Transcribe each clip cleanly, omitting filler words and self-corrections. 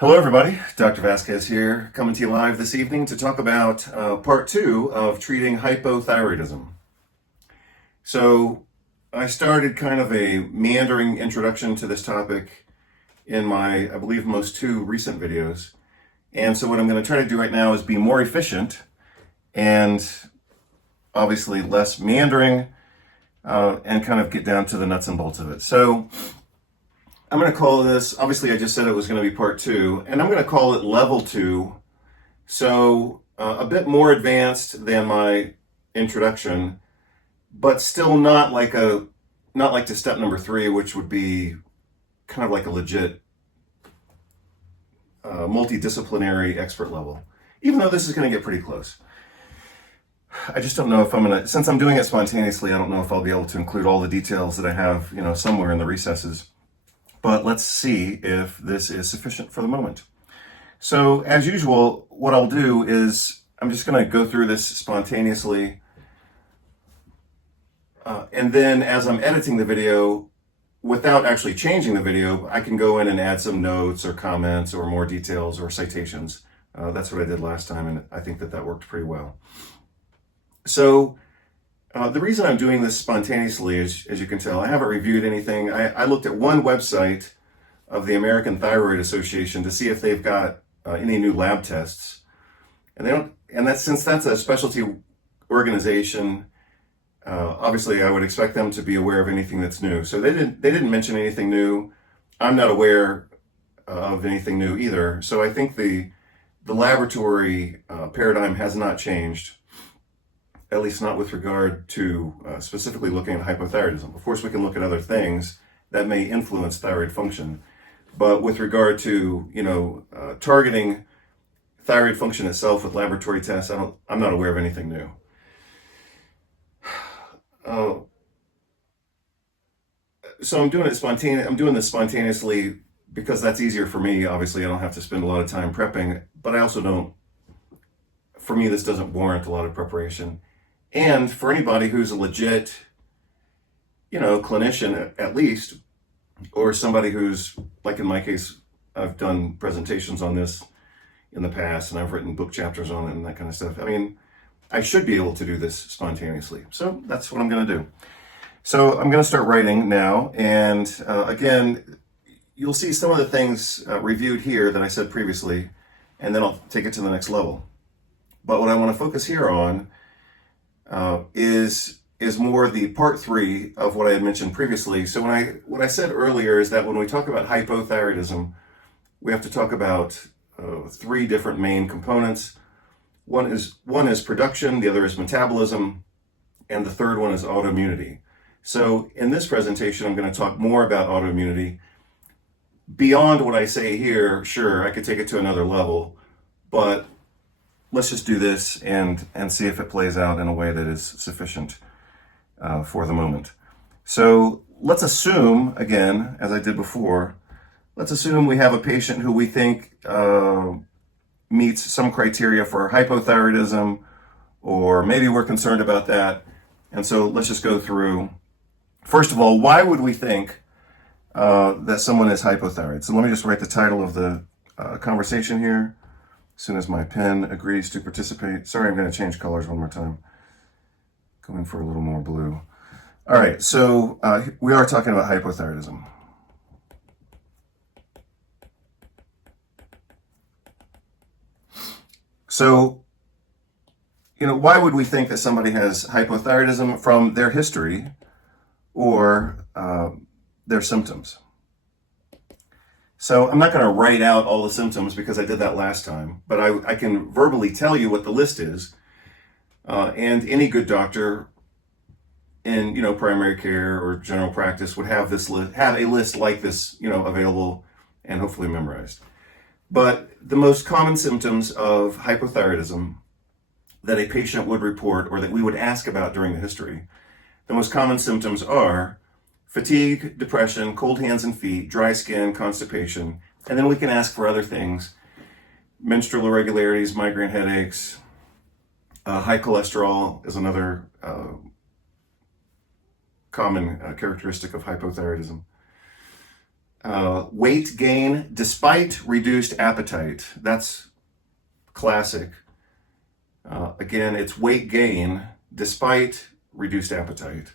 Hello everybody, Dr. Vasquez here, coming to you live this evening to talk about part 2 of treating hypothyroidism. So I started kind of a meandering introduction to this topic in my, I believe, most 2 recent videos. And so what I'm going to try to do right now is be more efficient and obviously less meandering and kind of get down to the nuts and bolts of it. So I'm going to call this, obviously I just said it was going to be part 2, and I'm going to call it level 2. So a bit more advanced than my introduction, but still not like to step number 3, which would be kind of like a legit multidisciplinary expert level, even though this is going to get pretty close. I just don't know if I'm going to, since I'm doing it spontaneously, I don't know if I'll be able to include all the details that I have, somewhere in the recesses. But let's see if this is sufficient for the moment. So as usual, what I'll do is I'm just going to go through this spontaneously. And then as I'm editing the video, without actually changing the video, I can go in and add some notes or comments or more details or citations. That's what I did last time, and I think that worked pretty well. So the reason I'm doing this spontaneously is, as you can tell, I haven't reviewed anything. I looked at one website of the American Thyroid Association to see if they've got any new lab tests. And they don't, and that's, since that's a specialty organization, obviously I would expect them to be aware of anything that's new. So they didn't mention anything new. I'm not aware of anything new either. So I think the laboratory paradigm has not changed, at least not with regard to specifically looking at hypothyroidism. Of course, we can look at other things that may influence thyroid function. But with regard to, targeting thyroid function itself with laboratory tests, I'm not aware of anything new. So I'm doing this spontaneously because that's easier for me. Obviously, I don't have to spend a lot of time prepping, but I also don't, for me, this doesn't warrant a lot of preparation. And for anybody who's a legit, clinician at least, or somebody who's, like in my case, I've done presentations on this in the past and I've written book chapters on it and that kind of stuff. I mean, I should be able to do this spontaneously. So that's what I'm going to do. So I'm going to start writing now. And again, you'll see some of the things reviewed here that I said previously, and then I'll take it to the next level. But what I want to focus here on is more the part 3 of what I had mentioned previously. So what I said earlier is that when we talk about hypothyroidism, we have to talk about 3 different main components. One is production, the other is metabolism, and the third one is autoimmunity. So in this presentation, I'm going to talk more about autoimmunity. Beyond what I say here, sure, I could take it to another level, but let's just do this and see if it plays out in a way that is sufficient for the moment. So let's assume, again, as I did before, let's assume we have a patient who we think meets some criteria for hypothyroidism, or maybe we're concerned about that. And so let's just go through. First of all, why would we think that someone is hypothyroid? So let me just write the title of the conversation here. As soon as my pen agrees to participate. Sorry, I'm going to change colors one more time. Going for a little more blue. All right, so we are talking about hypothyroidism. So, why would we think that somebody has hypothyroidism from their history or their symptoms? So I'm not going to write out all the symptoms because I did that last time, but I can verbally tell you what the list is. And any good doctor in, primary care or general practice would have this list, have a list like this, available and hopefully memorized. But the most common symptoms of hypothyroidism that a patient would report or that we would ask about during the history, the most common symptoms are fatigue, depression, cold hands and feet, dry skin, constipation, and then we can ask for other things: menstrual irregularities, migraine headaches, high cholesterol is another common characteristic of hypothyroidism. weight gain despite reduced appetite. That's classic. Again, it's weight gain despite reduced appetite.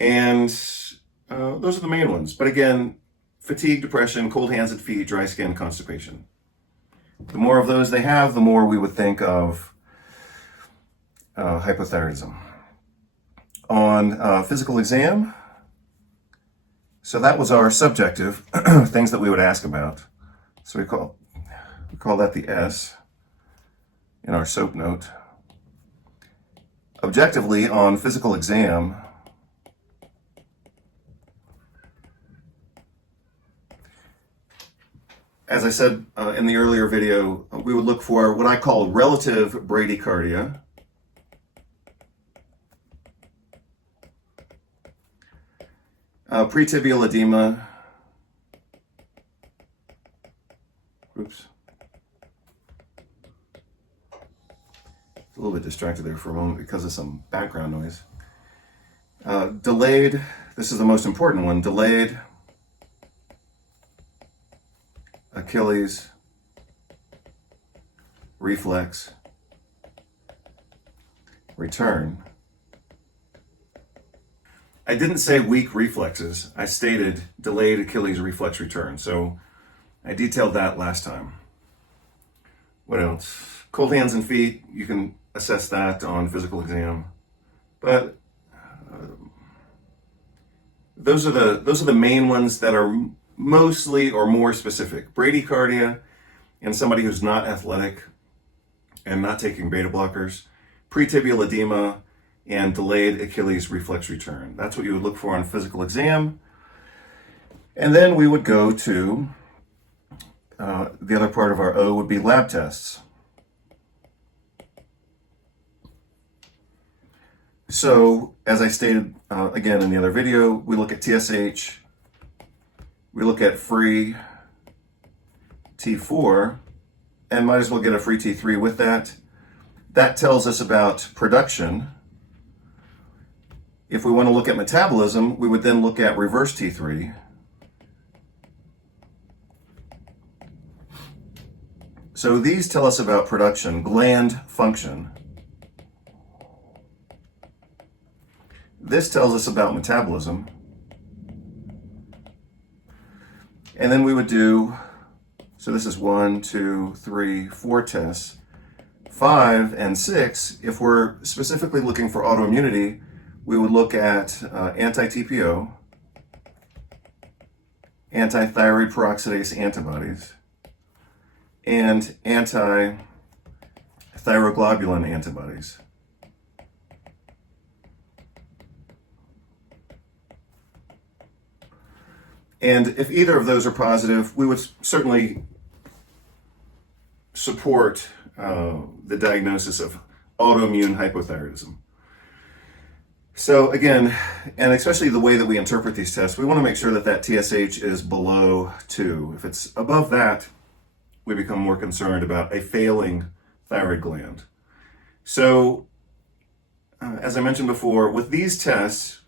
And those are the main ones. But again, fatigue, depression, cold hands and feet, dry skin, constipation. The more of those they have, the more we would think of hypothyroidism. On physical exam, so that was our subjective things that we would ask about. So we call that the S in our SOAP note. Objectively, on physical exam, as I said in the earlier video, we would look for what I call relative bradycardia. Pretibial edema. Oops. A little bit distracted there for a moment because of some background noise. Delayed, this is the most important one, delayed Achilles reflex return. I didn't say weak reflexes. I stated delayed Achilles reflex return. So I detailed that last time. What else? Cold hands and feet. You can assess that on physical exam. But those are the main ones that are mostly or more specific. Bradycardia in somebody who's not athletic and not taking beta blockers. Pretibial edema and delayed Achilles reflex return. That's what you would look for on physical exam. And then we would go to the other part of our O would be lab tests. So, as I stated again in the other video, we look at TSH, we look at free T4, and might as well get a free T3 with that. That tells us about production. If we want to look at metabolism, we would then look at reverse T3. So these tell us about production, gland function. This tells us about metabolism. And then we would do, so this is 1, 2, 3, 4 tests. 5 and 6, if we're specifically looking for autoimmunity, we would look at anti-TPO, anti-thyroid peroxidase antibodies, and anti-thyroglobulin antibodies. And if either of those are positive, we would certainly support the diagnosis of autoimmune hypothyroidism. So again, and especially the way that we interpret these tests, we want to make sure that that TSH is below 2. If it's above that, we become more concerned about a failing thyroid gland. So, as I mentioned before, with these tests,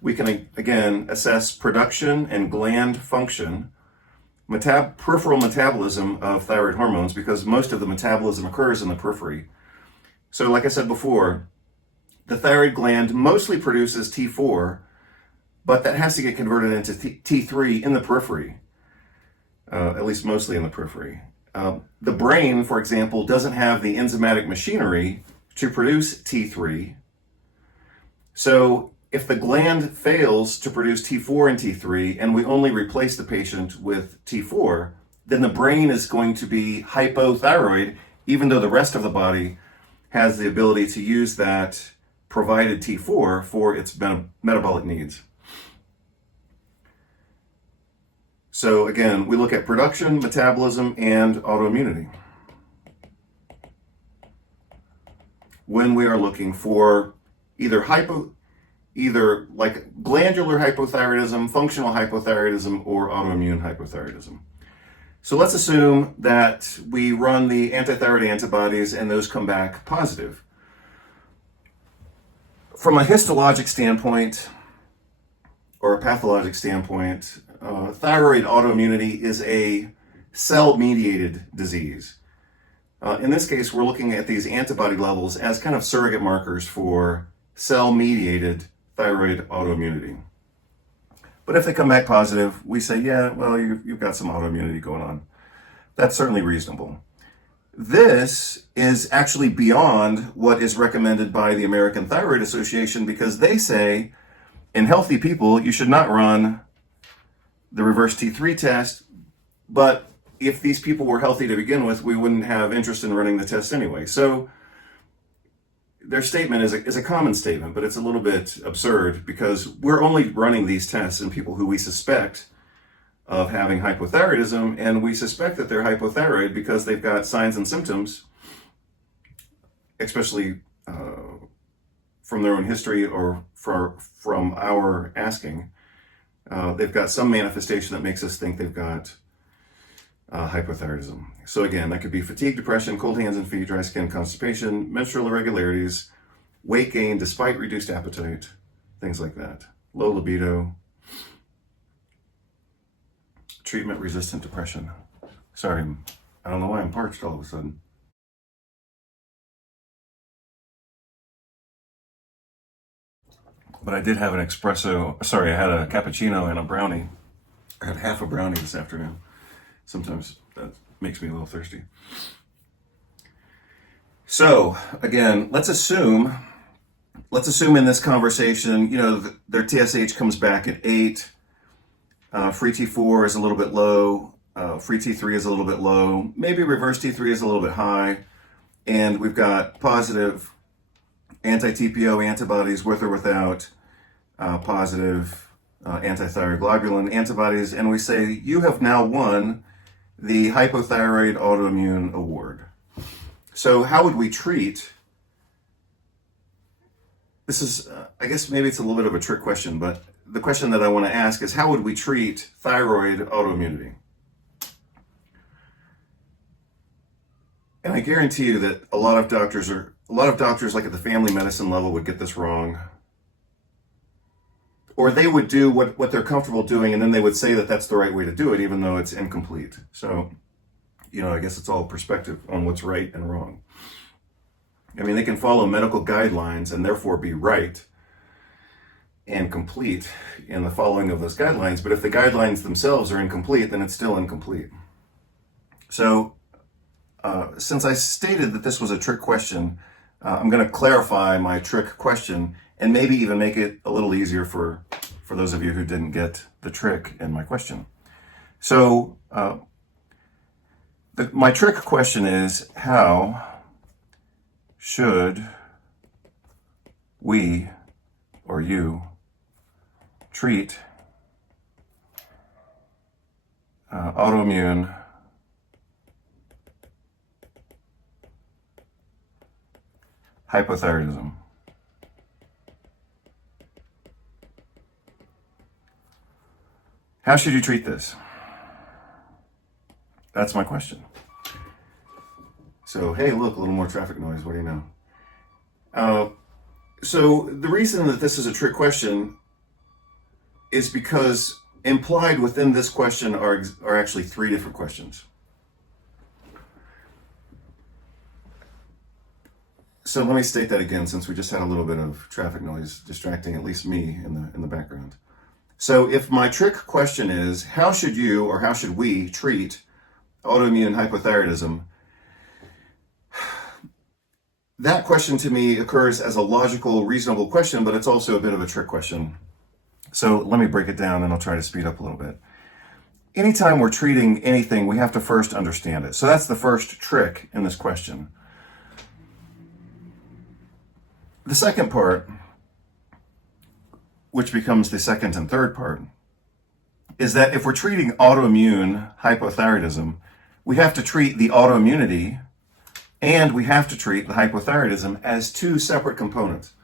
we can again assess production and gland function, peripheral metabolism of thyroid hormones, because most of the metabolism occurs in the periphery. So like I said before, the thyroid gland mostly produces T4, but that has to get converted into T3 in the periphery, at least mostly in the periphery. The brain, for example, doesn't have the enzymatic machinery to produce T3. So if the gland fails to produce T4 and T3, and we only replace the patient with T4, then the brain is going to be hypothyroid, even though the rest of the body has the ability to use that provided T4 for its metabolic needs. So again, we look at production, metabolism, and autoimmunity when we are looking for either like glandular hypothyroidism, functional hypothyroidism, or autoimmune hypothyroidism. So let's assume that we run the antithyroid antibodies and those come back positive. From a histologic standpoint, or a pathologic standpoint, thyroid autoimmunity is a cell-mediated disease. In this case, we're looking at these antibody levels as kind of surrogate markers for cell-mediated thyroid autoimmunity. But if they come back positive, we say, yeah, well, you've got some autoimmunity going on. That's certainly reasonable. This is actually beyond what is recommended by the American Thyroid Association, because they say in healthy people, you should not run the reverse T3 test, but if these people were healthy to begin with, we wouldn't have interest in running the test anyway. So their statement is a common statement, but it's a little bit absurd, because we're only running these tests in people who we suspect of having hypothyroidism, and we suspect that they're hypothyroid because they've got signs and symptoms, especially from their own history or from our asking. They've got some manifestation that makes us think they've got hypothyroidism. So again, that could be fatigue, depression, cold hands and feet, dry skin, constipation, menstrual irregularities, weight gain despite reduced appetite, things like that. Low libido, treatment-resistant depression. Sorry, I don't know why I'm parched all of a sudden. But I did have an espresso. Sorry, I had a cappuccino and a brownie. I had half a brownie this afternoon. Sometimes that makes me a little thirsty. So again, let's assume in this conversation, their TSH comes back at 8. Free T4 is a little bit low. Free T3 is a little bit low. Maybe reverse T3 is a little bit high. And we've got positive anti-TPO antibodies with or without positive antithyroid globulin antibodies. And we say, you have now won the Hypothyroid Autoimmune Award. So how would we treat? This is, I guess maybe it's a little bit of a trick question, but the question that I want to ask is, how would we treat thyroid autoimmunity? And I guarantee you that a lot of doctors like at the family medicine level would get this wrong. Or they would do what they're comfortable doing, and then they would say that that's the right way to do it, even though it's incomplete. So, I guess it's all perspective on what's right and wrong. I mean, they can follow medical guidelines and therefore be right and complete in the following of those guidelines, but if the guidelines themselves are incomplete, then it's still incomplete. So, since I stated that this was a trick question, I'm going to clarify my trick question and maybe even make it a little easier for those of you who didn't get the trick in my question. So, my trick question is, how should we, or you, treat autoimmune hypothyroidism? How should you treat this? That's my question. So, hey, look, a little more traffic noise. What do you know? So the reason that this is a trick question is because implied within this question are actually 3 different questions. So let me state that again, since we just had a little bit of traffic noise distracting at least me in the background. So if my trick question is, how should you or how should we treat autoimmune hypothyroidism? That question to me occurs as a logical, reasonable question, but it's also a bit of a trick question. So let me break it down and I'll try to speed up a little bit. Anytime we're treating anything, we have to first understand it. So that's the first trick in this question. The second part, which becomes the second and third part, is that if we're treating autoimmune hypothyroidism, we have to treat the autoimmunity and we have to treat the hypothyroidism as 2 separate components.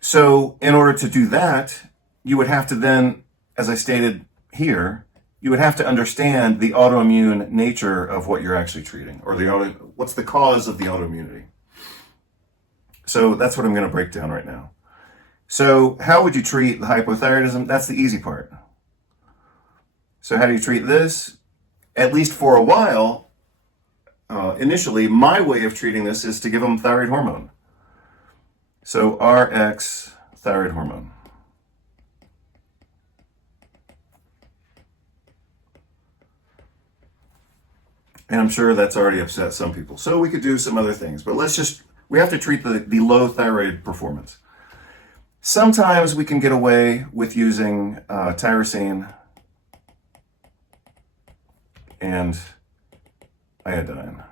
So in order to do that, you would have to then, as I stated here, you would have to understand the autoimmune nature of what you're actually treating, or what's the cause of the autoimmunity. So that's what I'm going to break down right now. So how would you treat the hypothyroidism? That's the easy part. So how do you treat this? At least for a while, initially, my way of treating this is to give them thyroid hormone. So RX thyroid hormone. And I'm sure that's already upset some people. So we could do some other things, but we have to treat the low thyroid performance. Sometimes we can get away with using tyrosine and iodine.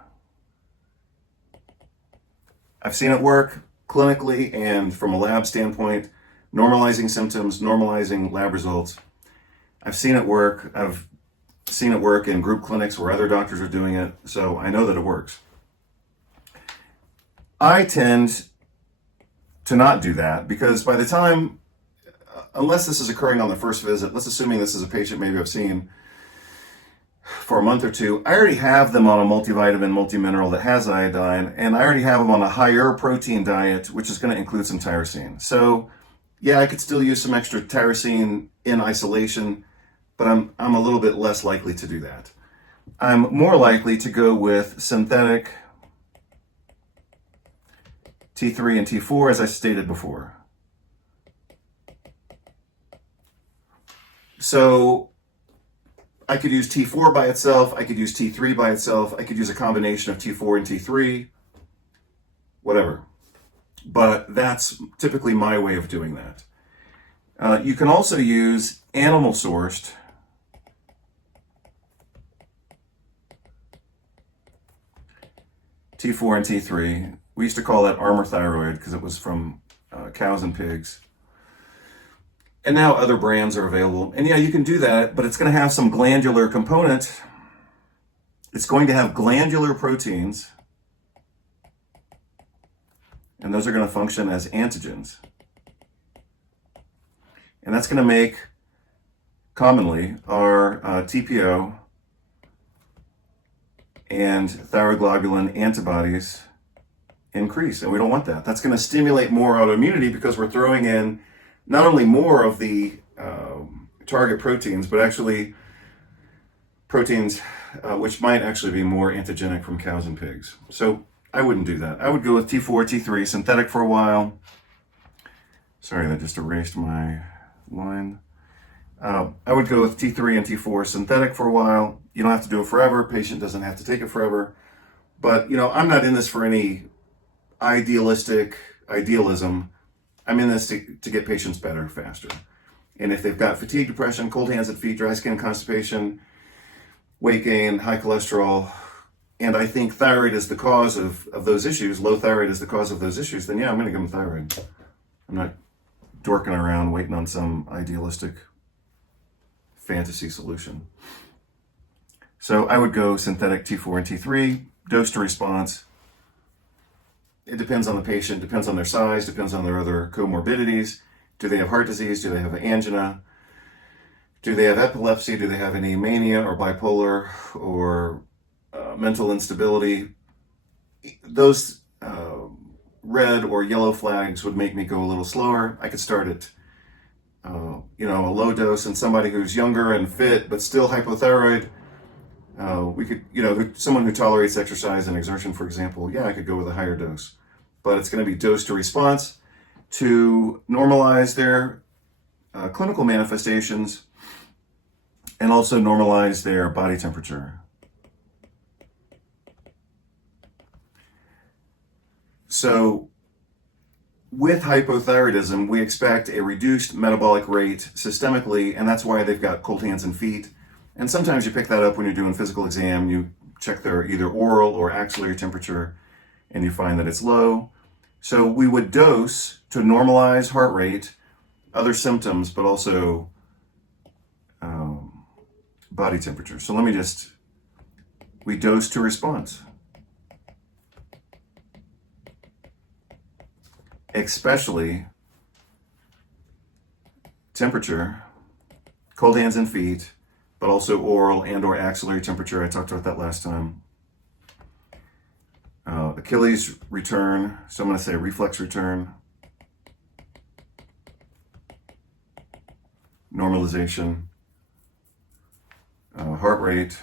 I've seen it work clinically and from a lab standpoint, normalizing symptoms, normalizing lab results. I've seen it work. I've seen it work in group clinics where other doctors are doing it, so I know that it works. I tend to not do that because by the time, unless this is occurring on the first visit, let's assuming this is a patient maybe I've seen for a month or two, I already have them on a multivitamin, multimineral that has iodine, and I already have them on a higher protein diet, which is going to include some tyrosine. So yeah, I could still use some extra tyrosine in isolation, but I'm a little bit less likely to do that. I'm more likely to go with synthetic T3 and T4, as I stated before. So I could use T4 by itself, I could use T3 by itself, I could use a combination of T4 and T3, whatever. But that's typically my way of doing that. You can also use animal-sourced T4 and T3. We used to call that armor thyroid because it was from cows and pigs. And now other brands are available. And yeah, you can do that, but it's going to have some glandular component. It's going to have glandular proteins, and those are going to function as antigens. And that's going to make, commonly, our TPO and thyroglobulin antibodies increase, and we don't want that. That's going to stimulate more autoimmunity because we're throwing in not only more of the target proteins, but actually proteins which might actually be more antigenic from cows and pigs. So I wouldn't do that. I would go with T4, T3, synthetic for a while. Sorry, that just erased my line. I would go with T3 and T4 synthetic for a while. You don't have to do it forever. Patient doesn't have to take it forever. But, I'm not in this for any idealism. I'm in this to get patients better faster. And if they've got fatigue, depression, cold hands and feet, dry skin, constipation, weight gain, high cholesterol, and I think thyroid is the cause of those issues, low thyroid is the cause of those issues, then yeah, I'm going to give them thyroid. I'm not dorking around waiting on some idealistic fantasy solution. So I would go synthetic T4 and T3, dose to response. It depends on the patient, depends on their size, depends on their other comorbidities. Do they have heart disease? Do they have angina? Do they have epilepsy? Do they have any mania or bipolar or mental instability? Those red or yellow flags would make me go a little slower. I could start at a low dose in somebody who's younger and fit but still hypothyroid. We could, someone who tolerates exercise and exertion, for example, yeah, I could go with a higher dose. But it's going to be dose to response to normalize their clinical manifestations and also normalize their body temperature. So with hypothyroidism, we expect a reduced metabolic rate systemically, and that's why they've got cold hands and feet. And sometimes you pick that up when you're doing physical exam. You check their either oral or axillary temperature, and you find that it's low. So we would dose to normalize heart rate, other symptoms, but also body temperature. So we dose to response. Especially temperature, cold hands and feet, but also oral and or axillary temperature. I talked about that last time. Achilles return, so I'm going to say reflex return. normalization, heart rate,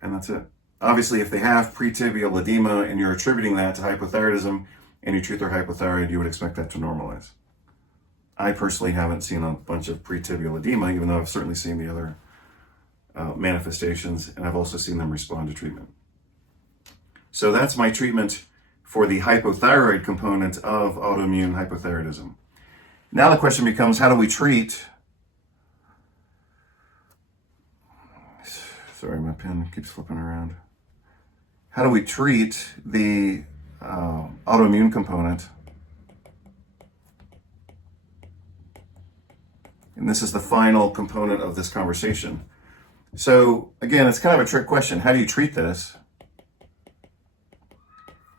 and that's it. Obviously, if they have pretibial edema and you're attributing that to hypothyroidism and you treat their hypothyroid, you would expect that to normalize. I personally haven't seen a bunch of pretibial edema, even though I've certainly seen the other manifestations, and I've also seen them respond to treatment. So that's my treatment for the hypothyroid component of autoimmune hypothyroidism. Now the question becomes, how do we treat... Sorry, my pen keeps flipping around. How do we treat the autoimmune component? And this is the final component of this conversation. So again, it's kind of a trick question. How do you treat this?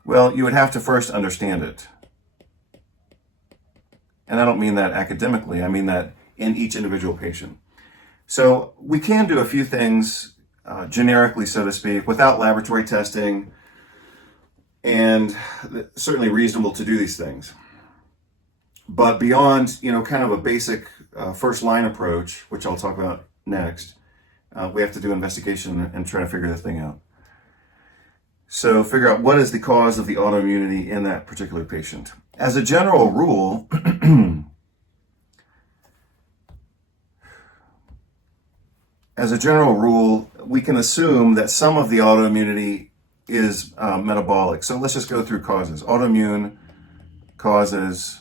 Well, you would have to first understand it. And I don't mean that academically, I mean that in each individual patient. So we can do a few things generically, so to speak, without laboratory testing, and certainly reasonable to do these things. But beyond, kind of a basic first line approach, which I'll talk about next, we have to do investigation and try to figure this thing out. So figure out what is the cause of the autoimmunity in that particular patient. As a general rule, we can assume that some of the autoimmunity is metabolic. So let's just go through causes. Autoimmune causes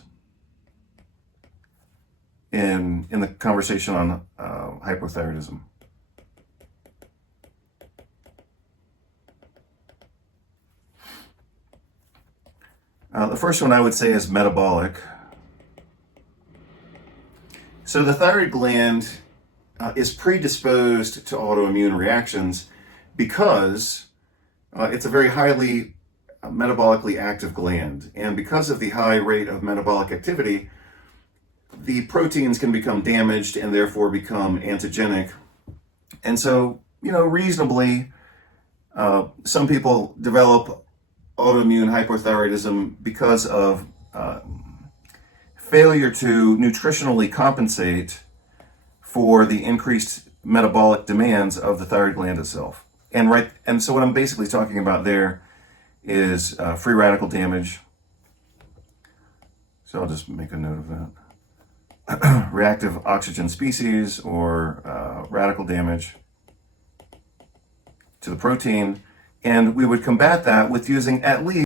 in the conversation on hypothyroidism. The first one I would say is metabolic. So the thyroid gland is predisposed to autoimmune reactions because it's a very highly metabolically active gland. And because of the high rate of metabolic activity, the proteins can become damaged and therefore become antigenic. And so, reasonably, some people develop autoimmune hypothyroidism because of failure to nutritionally compensate for the increased metabolic demands of the thyroid gland itself. And so what I'm basically talking about there is free radical damage. So I'll just make a note of that. Reactive oxygen species or radical damage to the protein. And we would combat that with using at least